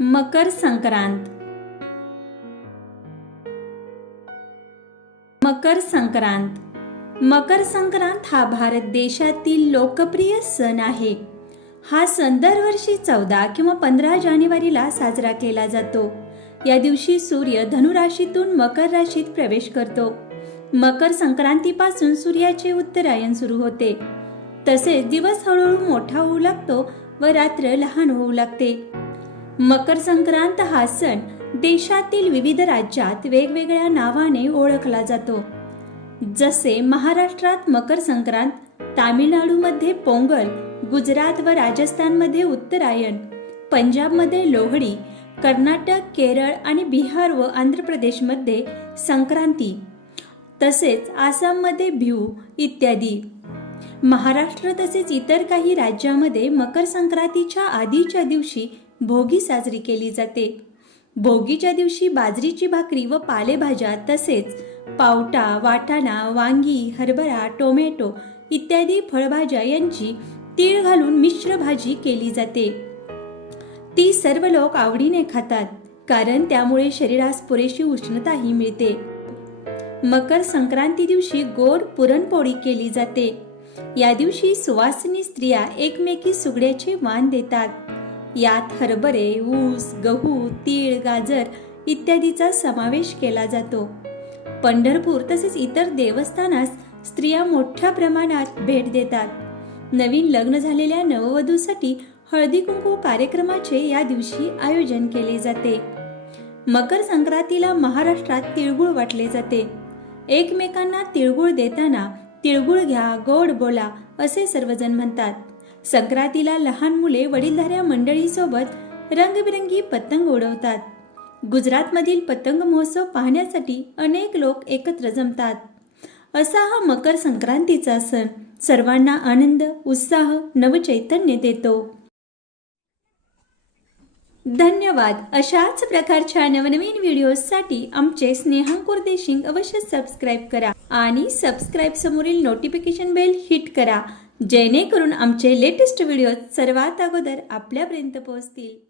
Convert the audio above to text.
मकर संक्रांत. मकर संक्रांत. मकर संक्रांत हा भारत देशातील लोकप्रिय सण आहे. हा सण दरवर्षी 14 किंवा 15 जानेवारीला साजरा केला जातो. या दिवशी सूर्य धनु राशीतून मकर राशीत प्रवेश करतो. मकर संक्रांतीपासून सूर्याचे उत्तरायण सुरू होते. तसेच दिवस हळूहळू मोठा होऊ लागतो व रात्र लहान होऊ लागते. मकर संक्रांत हा सण देशातील विविध राज्यात वेगवेगळ्या नावाने ओळखला जातो. जसे महाराष्ट्रात मकर संक्रांत, तामिळनाडूमध्ये पोंगल, गुजरात व राजस्थानमध्ये उत्तरायण, पंजाबमध्ये लोहडी, कर्नाटक, केरळ आणि बिहार व आंध्र प्रदेशमध्ये संक्रांती, तसेच आसाममध्ये बिहू इत्यादी. महाराष्ट्र तसेच इतर काही राज्यामध्ये मकर संक्रांतीच्या आधीच्या दिवशी भोगी साजरी केली जाते. भोगीच्या दिवशी बाजरीची भाकरी व पालेभाज्या तसेच पावटा, वाटाणा, वांगी, हरभरा, टोमॅटो इत्यादी फळभाज्या यांची तीळ घालून मिश्र भाजी केली जाते. ती सर्व लोक आवडीने खातात, कारण त्यामुळे शरीरास पुरेशी उष्णताही मिळते. मकर संक्रांती दिवशी गोड पुरणपोळी केली जाते. या दिवशी सुवासिनी स्त्रिया एकमेकी सुगड्याचे वाण देतात. यात हरभरे, ऊस, गहू, तीळ, गाजर इत्यादीचा समावेश केला जातो. पंढरपूर तसेच इतर देवस्थानास स्त्रिया मोठ्या प्रमाणात भेट देतात. नवीन लग्न झालेल्या नववधूसाठी हळदी कुंकू कार्यक्रमाचे या दिवशी आयोजन केले जाते. मकर संक्रांतीला महाराष्ट्रात तिळगुळ वाटले जाते. एकमेकांना तिळगुळ देताना तिळगुळ घ्या, गोड बोला असे सर्वजण म्हणतात. संक्रांतीला लहान मुले वडीलधाऱ्या मंडळीसोबत रंगबिरंगी पतंग उडवतात. गुजरातमधील पतंग महोत्सव पाहण्यासाठी अनेक लोक एकत्र जमतात. असा हा मकर संक्रांतीचा सण सर्वांना आनंद, उत्साह, नवचैतन्य देतो. धन्यवाद. अशाच प्रकारच्या नवनवीन व्हिडिओसाठी आमचे स्नेहांकुर देशिंग अवश्य सबस्क्राईब करा आणि सबस्क्राईब समोरील नोटिफिकेशन बेल हिट करा, जेणेकरून आमचे लेटेस्ट व्हिडिओ सर्वात अगोदर आपल्यापर्यंत पोहोचतील.